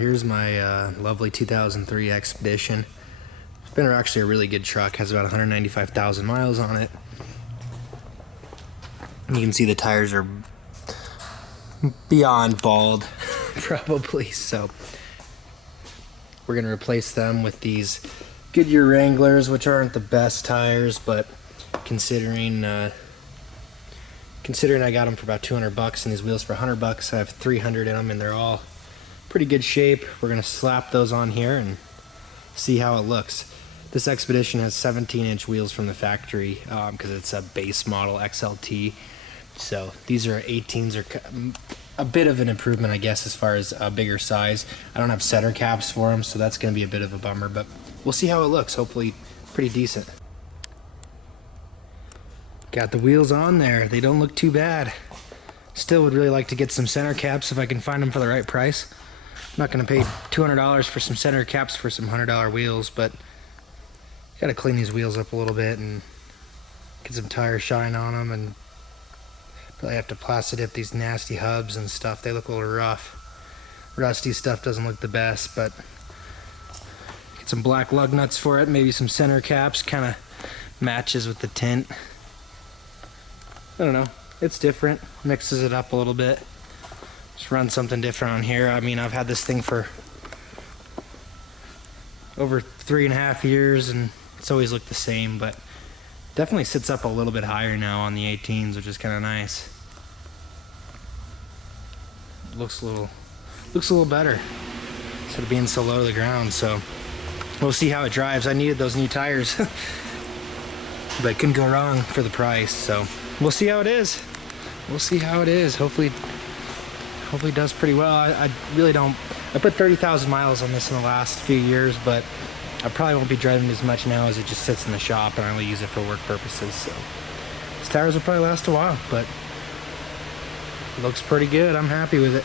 Here's my lovely 2003 Expedition. It's been actually a really good truck. Has about 195,000 miles on it. You can see the tires are beyond bald, probably. So we're gonna replace them with these Goodyear Wranglers, which aren't the best tires, but considering I got them for about 200 bucks and these wheels for 100 bucks, I have 300 in them and they're all pretty good shape. We're gonna slap those on here and see how it looks. This Expedition has 17-inch wheels from the factory because it's a base model XLT. So these are 18s, are a bit of an improvement, I guess, as far as a bigger size. I don't have center caps for them, so that's gonna be a bit of a bummer, but we'll see how it looks. Hopefully pretty decent. Got the wheels on there. They don't look too bad. Still would really like to get some center caps if I can find them for the right price. I'm not gonna pay $200 for some center caps for some $100 wheels, but gotta clean these wheels up a little bit and get some tire shine on them, and probably have to plasti dip these nasty hubs and stuff. They look a little rough. Rusty stuff doesn't look the best, but get some black lug nuts for it, maybe some center caps, kind of matches with the tint. I don't know, it's different, mixes it up a little bit. Just run something different on here. I mean, I've had this thing for over 3.5 years and it's always looked the same, but definitely sits up a little bit higher now on the 18s, which is kind of nice. Looks a little better instead of being so low to the ground. So we'll see how it drives. I needed those new tires, but couldn't go wrong for the price. So we'll see how it is. We'll see how it is. Hopefully it does pretty well. I really don't. I put 30,000 miles on this in the last few years, but I probably won't be driving as much now as it just sits in the shop and I only use it for work purposes. So these tires will probably last a while, but it looks pretty good. I'm happy with it.